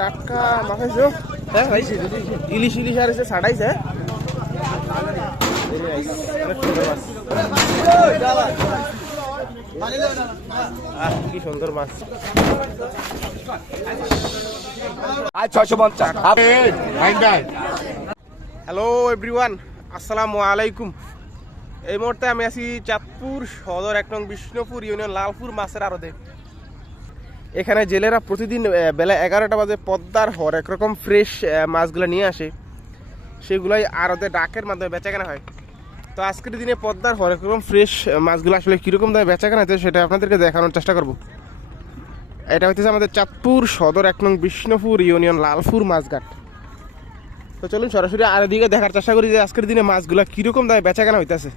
টাটকা মাছ হ্যাঁ হয়েছে ইলিশ ইলিশ আর এসে ছাড়াইছে কি সুন্দর মাছ। ছয়শো পঞ্চাশ। হ্যালো এভরিওয়ান আসসালামু আলাইকুম। এই মুহূর্তে আমি আছি চাঁদপুর সদর এক নং বিষ্ণুপুর ইউনিয়ন লালপুর মাছের আড়তে। এখানে জেলেরা প্রতিদিন বেলা এগারোটা বাজে পদ্মার হরেক একরকম ফ্রেশ মাছগুলো নিয়ে আসে। সেগুলাই আড়তে ডাকের মাধ্যমে বেচাকেনা হয়। তো আজকের দিনে পদ্মার হরেক রকম ফ্রেশ মাছগুলো আসলে কীরকম দামে বেচাকেনা হচ্ছে সেটা আপনাদেরকে দেখানোর চেষ্টা করব। এটা হচ্ছে আমাদের চাঁদপুর সদর এক নং বিষ্ণুপুর ইউনিয়ন, লালপুর মাছঘাট। তো চলুন সরাসরি আর দিকে দেখার চেষ্টা করি যে আজকের দিনে মাছগুলা কীরকম দামে বেচা কেনা হইতাছে।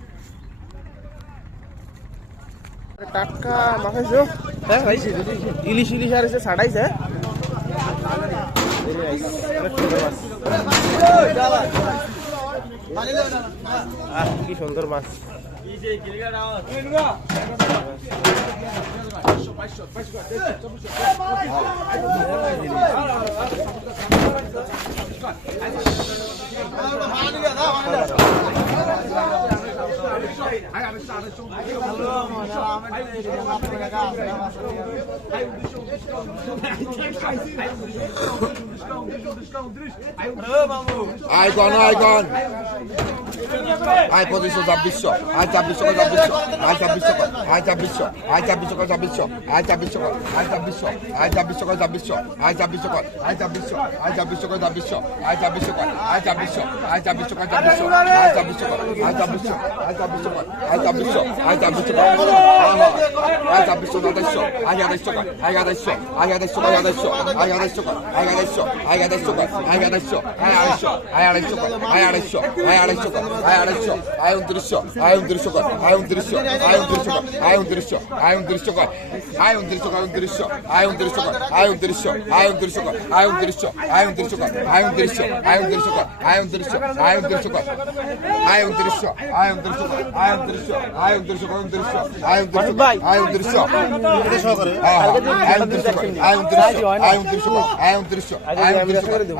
টাটকা মাছ হ্যাঁ হয়েছে ইলিশ ইলিশ আর এসে ছাড়াইছে কি সুন্দর মাছ। আইকন আইকন আয় পঁচিশশো ছাব্বিশশো আয় ছাব্বিশশো ছাব্বিশশো আয় ছাব্বিশশো আয় ছাব্বিশশো আয় ছাব্বিশশো ছাব্বিশশো আয় ছাব্বিশশো আয় ছাব্বিশশো আয় ছাব্বিশশো ছাব্বিশশো আয় ছাব্বিশশো আয় ছাব্বিশশো আয় ছাব্বিশশো ছাব্বিশশো আয় ছাব্বিশশো আয় ছাব্বিশশো আয় ছাব্বিশশো করে ছাব্বিশশো আয় ছাব্বিশশো আয় ছাব্বিশশো আয় ছাব্বিশশো করে আয় ছাব্বিশশো আয় ছাব্বিশশো আয় ছাব্বিশশো আঠাইশশো আয় আঠাইশশো আয় আঠাইশশো আয় আঠাইশশো আয় আঠাইশশো আয় আঠাইশশো আয় আঠাইশশো আয় আঠাইশশো আয় আঠাইশশো আয় আড়াইশো আয় আড়াইশো আয় আড়াইশো আয় আড়াইশো আয় আড়াইশো আয় উনত্রিশশো আয় উনত্রিশশো আয় উনত্রিশশো আয় উনত্রিশশো আয় উনত্রিশশো আয় উনত্রিশশো আয় উনত্রিশশো করে উনত্রিশশো আয় উনত্রিশশো আয় উনত্রিশশো আয় উনত্রিশশো আয় উনত্রিশশো আয় উনত্রিশশো আয় উনত্রিশশো আয় উনত্রিশশো আয় উনত্রিশশো আয় উনত্রিশশো আয় উনত্রিশশো আয় উনত্রিশশো আয় উনত্রিশশো আয় উনত্রিশশো করে উনত্রিশশো আয় ভাই। আয় হ্যাঁ, হ্যাঁ, আয় করে আয় উনত্রিশশো আয় করে আয় উনত্রিশশো আয় করে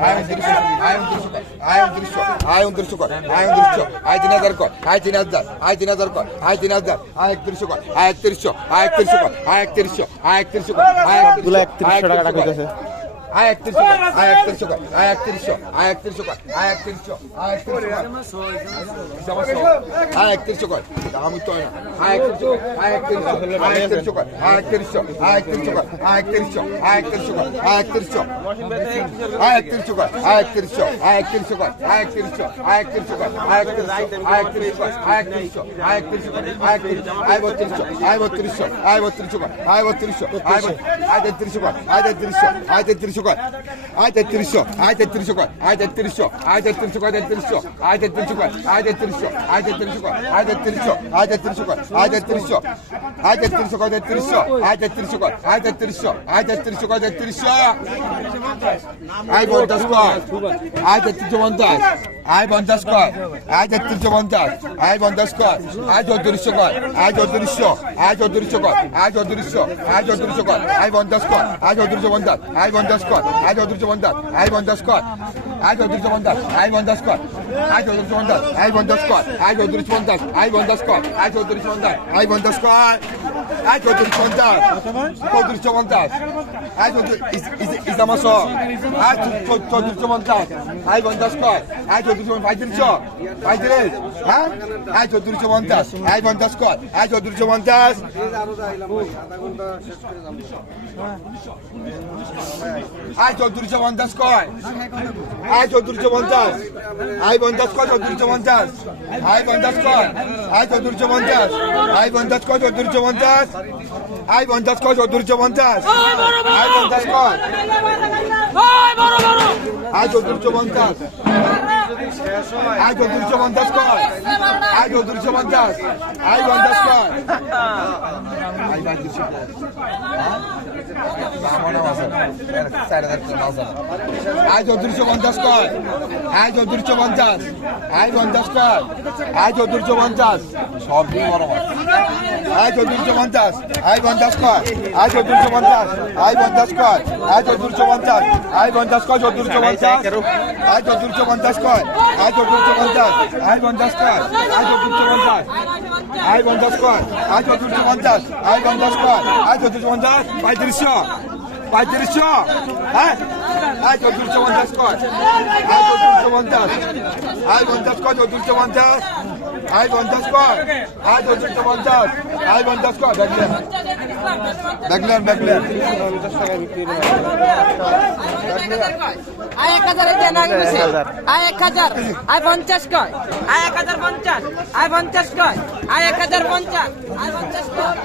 আয় উনত্রিশশো আয় করে আয় উনত্রিশশো আয় উনত্রিশশো করে আয় উনত্রিশশো আয় তিন হাজার কর আয় তিন হাজার আয় তিন হাজার কর আয় তিন হাজার আয় একত্রিশশো কর আয় একত্রিশশো আয় একত্রিশশো কর আয় একত্রিশশো আয় একত্রিশশো কর আয়গুলা একত্রিশশো টাকা টাকা হইতাছে আয় একত্রিশশো আয় একত্রিশশো আয় একত্রিশশো আয় একত্রিশশো আয় একত্রিশশো আয় একত্রিশশো আয় একত্রিশশো কর আমি তো না আয় একত্রিশশো আয় একত্রিশশো আয় একত্রিশশো আয় একত্রিশশো আয় একত্রিশশো আয় একত্রিশশো আয় একত্রিশশো আয় একত্রিশশো আয় একত্রিশশো আয় একত্রিশশো আয় একত্রিশশো আয় একত্রিশশো আয় একত্রিশশো আয় একত্রিশশো আয় একত্রিশশো আয় একত্রিশশো আয় একত্রিশশো আয় একত্রিশশো আয় বত্রিশশো আয় বত্রিশশো আয় বত্রিশশো আয় বত্রিশশো আয় আয় তেত্রিশশো আয় তেত্রিশশো আয় তেত্রিশশো কর আয় তেত্রিশশো আয় তেত্রিশশো কর আয় তেত্রিশশো আয় তেত্রিশশো কর তেত্রিশশো আয় তেত্রিশশো কর আয় তেত্রিশশো আয় তেত্রিশশো কর আয় তেত্রিশশো আয় তেত্রিশশো কর আয় তেত্রিশশো আয় তেত্রিশশো কর তেত্রিশশো আয় তেত্রিশশো কর আয় তেত্রিশশো আয় তেত্রিশশো কর তেত্রিশশো আয় পঞ্চাশ কর আয় তেত্রিশশো পঞ্চাশ আয় পঞ্চাশ কর আয় তেত্রিশশো পঞ্চাশ আয় পঞ্চাশ কর আয় চৌত্রিশশো কর আয় চৌত্রিশশো আয় চৌত্রিশশো কর আয় চৌত্রিশশো আয় চৌত্রিশশো কর আয় পঞ্চাশ কর আয় চৌত্রিশশো পঞ্চাশ আয় পঞ্চাশ স্কোয়ার আয় চৌধুরী চৌবন্দার আয় পঞ্চাশ স্কোয়ার আয় চৌধুরী চৌবন্দার আয় পঞ্চাশ স্কোয়ার আয় চৌধুরী চৌবন্দার আয় পঞ্চাশ স্কোয়ার আয় চৌধুরী চৌবন্দার আয় পঞ্চাশ স্কোয়ার আয় চৌধুরী চৌবন্দার আয় পঞ্চাশ স্কোয়ার আয় চৌত্রিশ পঞ্চাশ। চৌত্রিশশো পঞ্চাশ। আয় চৌত্রিশ ইসামাশো আয় চৌত্রিশশো পঞ্চাশ। আয় পঞ্চাশ কর আয় চৌত্রিশশো পঁয়ত্রিশশো? পঁয়ত্রিশ হ্যাঁ? আয় চৌত্রিশশো পঞ্চাশ। আয় পঞ্চাশ কর আয় চৌত্রিশশো পঞ্চাশ। আয় চৌত্রিশশো পঞ্চাশ কয়? আয় চৌত্রিশশো পঞ্চাশ। আয় পঞ্চাশ কয় চৌত্রিশশো পঞ্চাশ? আয় পঞ্চাশ কয়? আয় চৌত্রিশশো পঞ্চাশ। আয় পঞ্চাশ কয় চৌত্রিশশো পঞ্চাশ? পঞ্চাশ? আই পঞ্চাশ কয় চৌধুরী পঞ্চাশ। আই পঞ্চাশ কয় আই চৌধুরী পঞ্চাশ। আই চৌধুরী পঞ্চাশ কয় আই চৌধুরী পঞ্চাশ। আই পঞ্চাশ কয় আই পঞ্চাশ আয় চৌত্রিশশো পঞ্চাশ কয় আয় চৌত্রিশশো পঞ্চাশ আয় পঞ্চাশ কয় আয় চৌত্রিশশো পঞ্চাশ সব বড় আয় চৌত্রিশশো পঞ্চাশ আয় পঞ্চাশ কয় আয় চৌত্রিশশো পঞ্চাশ আয় পঞ্চাশ কয় আয় চৌত্রিশশো পঞ্চাশ আয় পঞ্চাশ কয় চৌত্রিশশো পঞ্চাশ আয় চৌত্রিশশো পঞ্চাশ কয় আয় চৌত্রিশশো পঞ্চাশ আয় পঞ্চাশ কয় আয় চৌত্রিশশো পঞ্চাশ আয় পঞ্চাশ কয় আয় চৌত্রিশশো পঞ্চাশ আয় পঞ্চাশ কয় আয় চৌত্রিশশো পঞ্চাশ পঁয়ত্রিশশো পঁয়ত্রিশশো হ্যাঁ? আয় চৌত্রিশশো পঞ্চাশ কয় আয় চৌত্রিশশো পঞ্চাশ। আয় পঞ্চাশ কয় চৌত্রিশশো পঞ্চাশ। আয় পঞ্চাশ কয় আয় চৌত্রিশশো পঞ্চাশ। আয় পঞ্চাশ কয় দেখলেন দেখলেন দেখলেন আয় এক হাজার একটা নাগ বেশি আয় এক হাজার আয় পঞ্চাশ কয় আয় এক হাজার পঞ্চাশ আয় পঞ্চাশ কয় আয় এক হাজার পঞ্চাশ আয় পঞ্চাশ কয়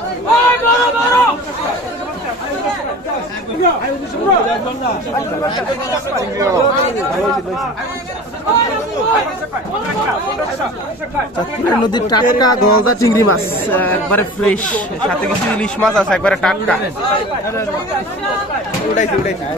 চাঁদপুরের নদীর টাটকা গলদা চিংড়ি মাছ একবারে ফ্রেশ সাথে কিছু ইলিশ মাছ আছে একবারে টাটকা উঠাইছি উঠাইছি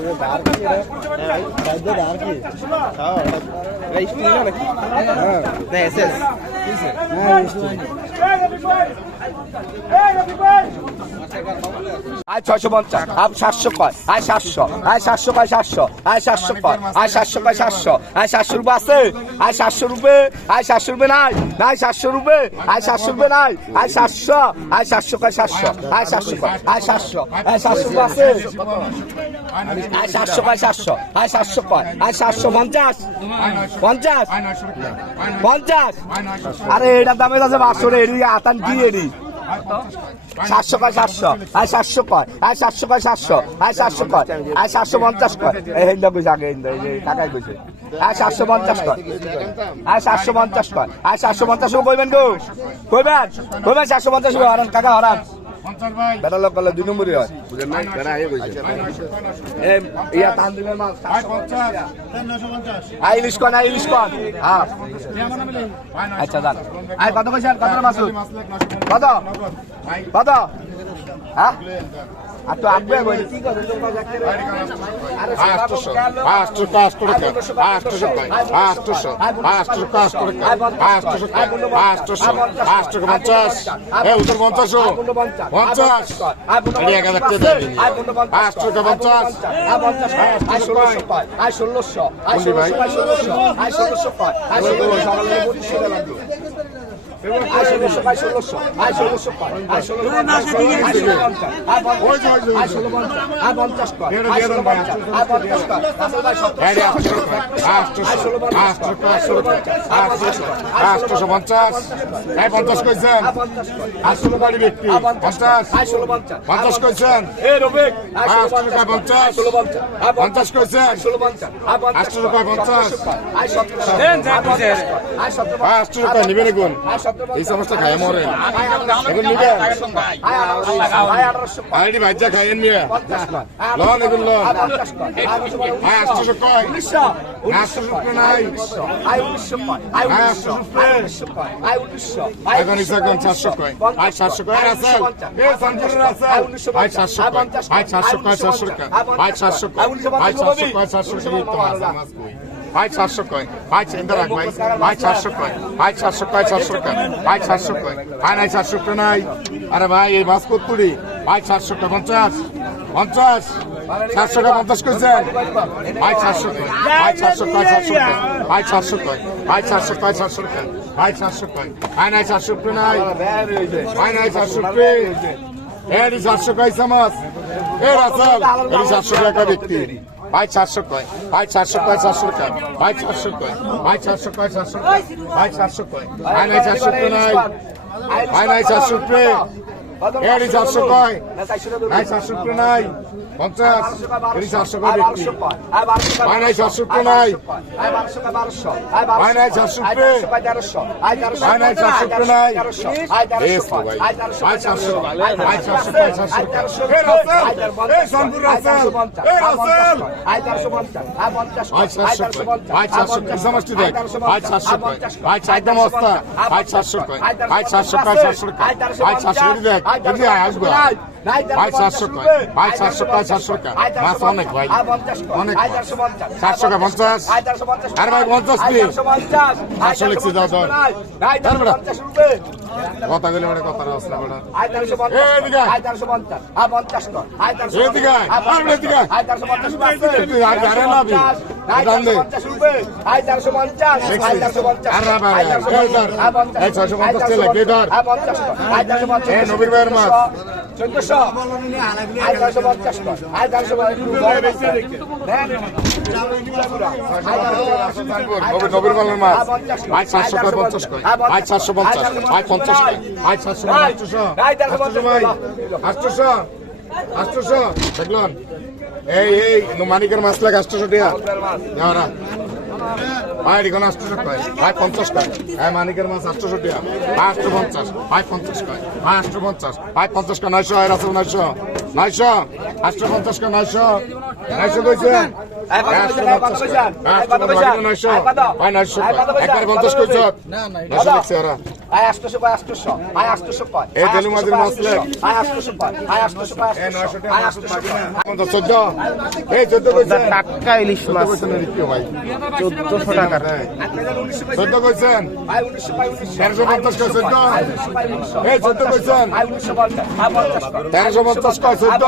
আয় ছয়শো পঞ্চাশ আয় সাতশো কয় আয় সাতশো আয় সাতশো কয় সাতশো আয় সাতশো কয় আয় সাতশো কয় সাতশো আয় সাতশো রুপে আছে আয় সাতশো রুপে আয় সাতশো রুপে নাই নাই সাতশো রুপে আয় সাতশো রুপে নাই আয় সাতশো আয় সাতশো কয় সাতশো আয় সাতশো কয় আয় সাতশো আয় সাতশো রুপে আছে আয় সাতশো কয় সাতশো আয় সাতশো কয় আয় সাতশো পঞ্চাশ পঞ্চাশ পঞ্চাশ আরে এটার দামে আছে পাঁচশো রে এডি আতান কি এডি সাতশো কয় সাতশো? আর সাতশো কয়। আর সাতশো কয় সাতশো? আর সাতশো কয়। আর সাতশো পঞ্চাশ কয়। এই হিন্দা কইছে আগে হিন্দু, এই যে টাকাই কইছে আর সাতশো পঞ্চাশ কয়। আর সাতশো পঞ্চাশ কয়। আর সাতশো পঞ্চাশ কইবেন গো? কইবেন? কইবেন সাতশো পঞ্চাশ হরান, কাকা, হরান। বেটা লোক করলে দুই নম্বরই হয়। বুঝেন নাই? ইয়া দিবেন আই ইলিশ কন আই ইলিশ কন। হ্যাঁ। আচ্ছা যান। কত কইছেন? কত কত কত? হ্যাঁ? আর তো আগে বলি কি কথা আটশোশো আটশো পাঁচ করে আটশোশো আটশোশো আটশো পাঁচ করে পঞ্চাশ এ উত্তর পঞ্চাশ পঞ্চাশ এটি এক হাজার টাকা দেবেন আটশো পঞ্চাশ ষোলোশো পায় আয় ষোলোশো ষোলোশো ষোলোশো ষোলোশো পায় আয় ষোলোশো সকালে পঁচিশশো লাগবে আয় ষোলোশো আয় ষোলোশো আয় ষোলোশো পায় আয় ষোলোশো আয় ষোলো পঞ্চাশ আয় পঞ্চাশ আয় ষোলো পঞ্চাশ আয় পঞ্চাশ কয় আয় ষোলো পঞ্চাশ আয় পঞ্চাশ কয় আসলে ভাই সত্তর এটি আটশো আটশোশো আটশো পাঁচশো আটশোশো আটশোশো পঞ্চাশ এই পঞ্চাশ কইছেন আটশো বাড়ি ব্যক্তি পঞ্চাশ আয় ষোলো পঞ্চাশ পঞ্চাশ কইছেন আটশো পঞ্চাশ ষোলো পঞ্চাশ পঞ্চাশ কইছেন পঞ্চাশ পঞ্চাশ আটশো টাকা পঞ্চাশ আয় সতেরো আটশো টাকা নিবেন এখন আয় সতেরো এই সমস্ত খায় মরে। এখন আঠারোশো আইডি ভাজ্যা খাইয়েন আয় লন এগুন লন। আয় আটশো কয়। আটশো নাই। এখন ইসা কোন চারশো কয়। আয় সাতশো কয় আছে এ সঞ্জুরের আছে আয় সাতশো কয়। আয় সাতশো কয় সাতশো কয়। আয় সাতশো কয়। আয় সাতশো কয় সাতশো কয় আয় সাতশো কয় আয় চিন্তা রাখ ভাই আয় সাতশো কয় আয় সাতশো কয় সাতশো কয় আয় সাতশো কয় আয় নাই সাতশো কয় নাই আরে ভাই এই মাছ কতুরি আয় সাতশো কয় পঞ্চাশ পঞ্চাশ সাতশো কয় পঞ্চাশ কইছেন আয় সাতশো কয় আয় সাতশো কয় সাতশো কয় আয় সাতশো কয় আয় সাতশো কয় সাতশো কয় আয় সাতশো কয় আয় নাই সাতশো কয় নাই আয় নাই সাতশো কয় এর সাতশো কয় সামাস এ রাসেল এর সাতশো টাকা ব্যক্তি ভাই চারশো কয়, ভাই চারশো কয় চারশো কয়, ভাই চারশো কয়, ভাই চারশো কয় চারশো কয়, ভাই চারশো কয়, ভাই নাই চারশো নাই, ভাই নাই চারশো এর চারশো কয় নাই চারশো নাই। পঞ্চাশ চারশো কয় ব্যক্তি ভাই নাই কয় নাই ভাই নাই কয় ভাই নাই কয় নাই বেশ তো ভাই চারশো ভাই চারশো কয় চারশো কয় এ রাসেল এ সনপুর রাসেল এ রাসেল ভাই চারশো কয় ভাই চারশো কয় সমষ্টি দেখ ভাই চারশো কয় ভাই চারটা মস্তা ভাই চারশো কয় ভাই চারশো কয় চারশো কয় ভাই চারশো দেখ আসবে ভাই সাতশো ভাই সাতশো কয় সাতশো টাকা মাছ অনেক ভাই অনেক সাতশো টাকা পঞ্চাশ আরে ভাই পঞ্চাশ কি সাতশো লিখছি যাও যাও তারপরে কথা গেলে ওটা কথা রাস না ওটা এদিকে আয়। এদিকে আর এদিকে আয়। একটু আর গাড়ি লাবি। ডান দে। আর ভাই, এই ধর। এই 650 ছেলে, কে ধর? এই নবীর ভাইয়ের মাছ। চোদ্দশো। আয় তেরোশো পঞ্চাশ আয় তেরোশো নবীর নবীর মালের মাছ। ভাই সাতশো কয় পঞ্চাশ কয় ভাই সাতশো পঞ্চাশ। ভাই পঞ্চাশ কয় ভাই সাতশো কয় আটশোশো আটশোশো ভাই। আটশোশো আটশোশো দেখলেন? এই এই মানিকের মাছ লাগে আটশোশো টিয়া যাওয়া ভাই এদিকে আটশোশো কয় ভাই, পঞ্চাশ কয় হ্যাঁ মানিকের মাছ আটশো টিয়া ভাই আটশো পঞ্চাশ ভাই, পঞ্চাশ কয় ভাই আটশো পঞ্চাশ ভাই, পঞ্চাশ কয় নয়শো আর আছে, নয়শো। নয়শো। আটশো পঞ্চাশ কয় নয়শো। নয়শো কইছে? আটশো নয়শো। ভাই, নয়শো একবার পঞ্চাশ কইছ? নয়শো ওরা। আয় আষ্টশো কয় আষ্টশো আয় আষ্টশো কয় এই তেলু মাঝির মাছলে। আয় আষ্টশো কয় আয় আষ্টশো কয় আয় আষ্টশো কয় চোদ্দ। এই চোদ্দ কইছেন? টাটকা ইলিশ মাছ। চোদ্দশো টাকা। চোদ্দ কইছেন? তেরোশো পঞ্চাশ কয় চোদ্দ? এই চোদ্দ কইছেন? তেরোশো পঞ্চাশ কয় চোদ্দ?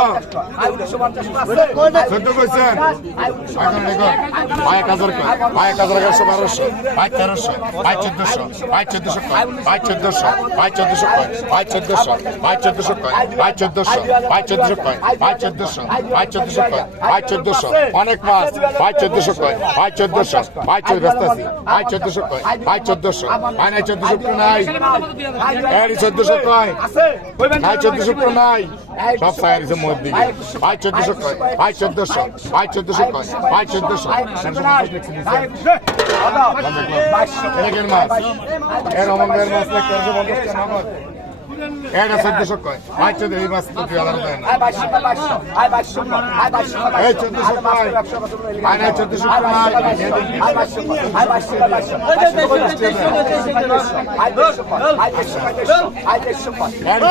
কইছেন? ভাই এক হাজার কয়। ভাই এক হাজার এগারোশো বারোশো। ভাই তেরোশো। ভাই চোদ্দশো। ভাই চোদ্দশো কয়। ভাই চোদ্দশো ভাই চোদ্দশো কয় ভাই চোদ্দশো ভাই চোদ্দশো কয় ভাই চোদ্দশো ভাই চোদ্দশো কয় ভাই চোদ্দশো ভাই চোদ্দশো কয় ভাই চোদ্দশো অনেক মাছ ভাই চোদ্দশো কয় ভাই চোদ্দশো ভাই চোদ্দ ব্যস্ত আছি ভাই চোদ্দশো কয় ভাই চোদ্দশো ভাই নাই চোদ্দশো নাই এই চোদ্দশো কয় ভাই চোদ্দশো নাই, সব সাইরিছে মোর দিকে ভাই চোদ্দশো কয় ভাই চোদ্দশো ভাই চোদ্দশো কয় ভাই চোদ্দশো এর ভাইয়ের মাছ তেরোশো পঞ্চাশ টাকা এটা চোদ্দশো কয়। ভাই চোদ্দ এই মাছ তো দুই হাজার দেয় না। এই চোদ্দশো কয়। ভাই নাই চোদ্দশো কয়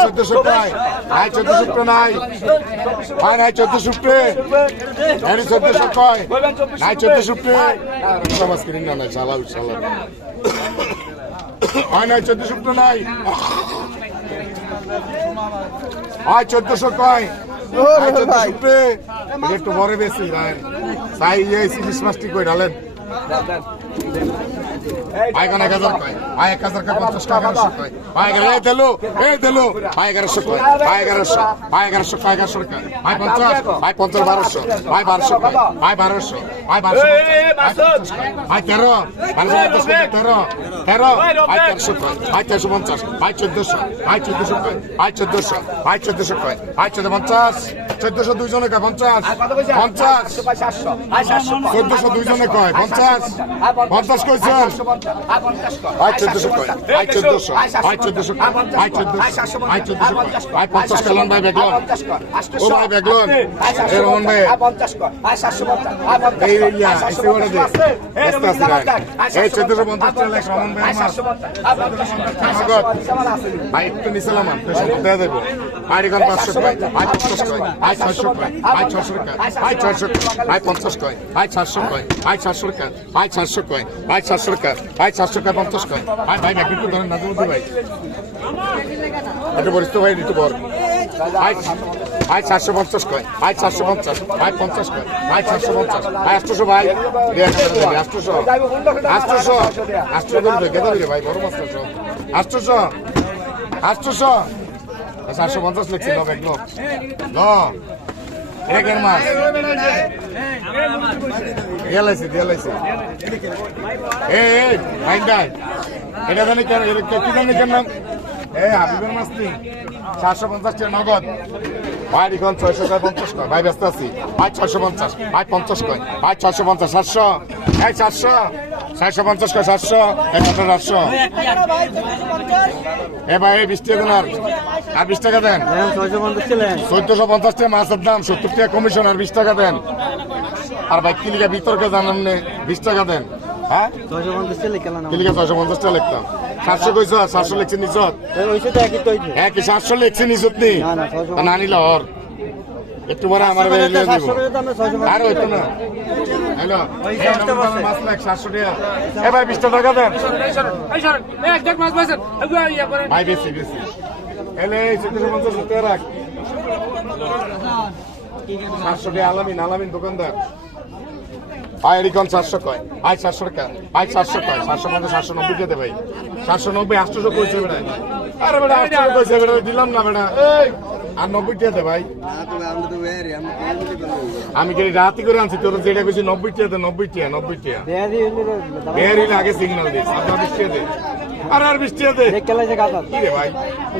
চোদ্দশো কয়। ভাই চোদ্দশো কয় নাই। ভাই নাই, চোদ্দশো এর চোদ্দশো কয়। নাই, চোদ্দশো মাছ কিনি না নাই চালাবি চালাবি হয় নাই, চোদ্দশো নাই। হয় চোদ্দশো কয়। একটু বড় বেশি ভাই। তাই এই মাছটি কই ডালেন ভাই কোন এক হাজার কয়? ভাই এক হাজার কয় পঞ্চাশ টাকা এগারোশো কয়? ভাই এগারো এই দিলু এই দিলু ভাই এগারোশো কয়? ভাই এগারোশো ভাই এগারোশো কয়? এগারোশো টাকা ভাই পঞ্চাশ ভাই পঞ্চাশ বারোশো ভাই বারোশো কয়? ভাই বারোশো ভাই বারোশো ভাই তেরো বারোশো কয়? তেরো তেরো ভাই তেরোশো কয়? ভাই তেরোশো পঞ্চাশ ভাই চোদ্দশো ভাই চোদ্দশো কয়? ভাই চোদ্দশো ভাই চোদ্দশো কয়? ভাই চোদ্দ পঞ্চাশ চোদ্দশো দুইজনে কয় পঞ্চাশ পঞ্চাশ চোদ্দশো দুইজনে কয় পঞ্চাশ পঞ্চাশ কইছেন ভাই চোদ্দশো কয় ভাই চোদ্দশো ভাই চোদ্দশো কয় ভাই চোদ্দশো ভাই চোদ্দশো কয় ভাই পঞ্চাশ কালান ভাই বেগলন ও ভাই বেগলন এ রমন ভাই এই ইয়া এসে ওরে দে ব্যস্ত আছে ভাই এই চোদ্দশো পঞ্চাশ টাকা রমন ভাই ভাই একটু নিছিলাম পেশন দেয়া দেবো এখন পাঁচশো পঞ্চাশ কয় ভাই ছয়শো কয় ভাই ছয়শো কয় ভাই ছয়শো ভাই পঞ্চাশ কয় ভাই সাতশো কয় ভাই সাতশো কয় ভাই সাতশো কয় ভাই সাতশো কয় ভাই সাতশো কয় পঞ্চাশ কয় ভাই ভাই ব্যাগ একটু ধরেন নাজমুদ্দি ভাই। একটু বরিষ্ঠ ভাই একটু বর ভাই ভাই, সাতশো পঞ্চাশ কয় ভাই, সাতশো পঞ্চাশ, ভাই, পঞ্চাশ কয় ভাই, সাতশো পঞ্চাশ, ভাই, আটশোশো, ভাই। ধরবে কেদা দিলে ভাই, বড় মাছ আটশোশো আটশোশো। সাতশো পঞ্চাশ লিখছি লোক এক লোক একের মাছ? দিয়ালাইছে দিয়ালাইছে এ ভাই গাই এটা জানি কেন কি জানি কেন এ, হাবিবের মাছ নি সাতশো পঞ্চাশ টাকা নগদ। ভাই এখন ছয়শো কয়, পঞ্চাশ কয়? ভাই, ব্যস্ত আছি। ভাই, ছয়শো পঞ্চাশ। ভাই, পঞ্চাশ কয়? ভাই, ছয়শো পঞ্চাশ, সাতশো? এই সাতশো? পঞ্চাশ কয়, সাতশো? এক হাজার সাতশো এ ভাই বিশ টাকা দেন আর। আর বিশ টাকা দেন। চোদ্দশো পঞ্চাশ টাকা মাছের দাম, সত্তর টাকা কমিশন আর বিশ টাকা দেন। আর ভাই, কিলিকা বিতর্কে জানান বিশ টাকা দেন। হ্যাঁ? কিলিকা ছয়শো পঞ্চাশ টাকা লিখতাম। সাতশো কইছ সাতশো লিখছে নিচত ওইসে তো একই তো হইছে। হ্যাঁ কি সাতশো লিখছে নিচত নি। না, নিল ওর। একটু পরে আমার আর হইতো না। হ্যালো। সাতশো টাকা এবার বিশটা টাকা দেন। ভাই বেশি বেশি। এলে চোদ্দশো পঞ্চাশ টাকা রাখ। সাতশো টাকা আলামিন আলামিন দোকানদার। আয় এরিকন সাতশো কয়। আয় সাতশো টাকা। আয় সাতশো কয়। সাতশো পঞ্চাশ সাতশো নব্বই যেতে ভাই। সাতশো নব্বই আটশো কইছে বেটা আরে বেটা আটশো কইছে বেটা দিলাম না বেটা আর নব্বই টাকা দে ভাই। আমি কি রাতি করে আনছি তোর যেটা কইছি নব্বই দে নব্বই টাকা নব্বই দাম- বেয়ারি আগে সিগন্যাল দিস আপনার বিশ দে। আর আর বিশ আছে। কি রে ভাই?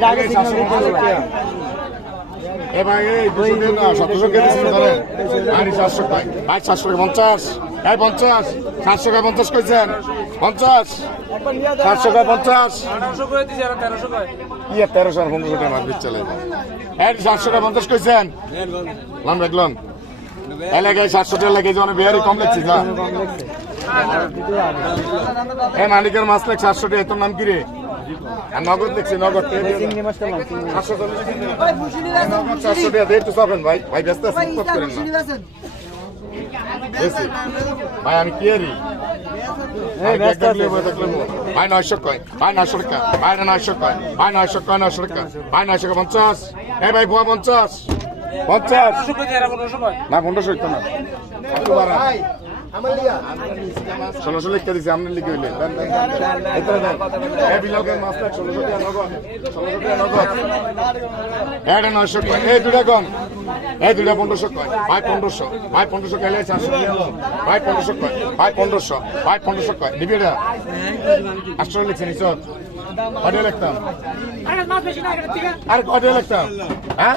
আগে সাতশো। এ ভাই এই দুশো টাকা সতেরোশো ধরেন। আর চারশো টাকা ভাই চারশো টাকা পঞ্চাশ। এই পঞ্চাশ সাতশো টাকা পঞ্চাশ কইছেন পঞ্চাশ সাতশো টাকা পঞ্চাশ আর তেরোশো আর পনেরোশো টাকা মারপিট চলে এই সাতশো টাকা পঞ্চাশ কইছেন লন দেখলন এই লাগে সাতশো টাকা লাগে যেমন বিহারি কম লাগছে। দিতে এই মালিকের মাছ লাগ সাতশো টাকা তোর নাম কি রে আর নগদ দেখছি নগদ মাছ। সাতশো টাকা। দিয়ে একটু চাপেন ভাই ভাই ব্যস্ত আছেন করেন না। ভাই আমি কি আরি এই ব্যস্ত আছে। ভাই নয়শো কয় ভাই নয়শো টাকা ভাই নয়শো কয় ভাই নয়শো কয় নয়শো টাকা ভাই নয়শো পঞ্চাশ। এই ভাই বুয়া পঞ্চাশ। পঞ্চাশ। না পনেরোশো না। ষোলোশো লিখতে দিছি আপনার লিখে হইলে। এটা নয়শো এই দুটা কম। এই দুটা পনেরোশো কয়। ভাই পনেরোশো। ভাই পনেরোশো কয় লেগে চারশো। ভাই পনেরোশো কয়। ভাই পনেরোশো। ভাই পনেরোশো কয়। নিবি এটা? আটশো লিখছে নিচত কয়টা লিখতাম। আর কয়টা লিখতাম। হ্যাঁ?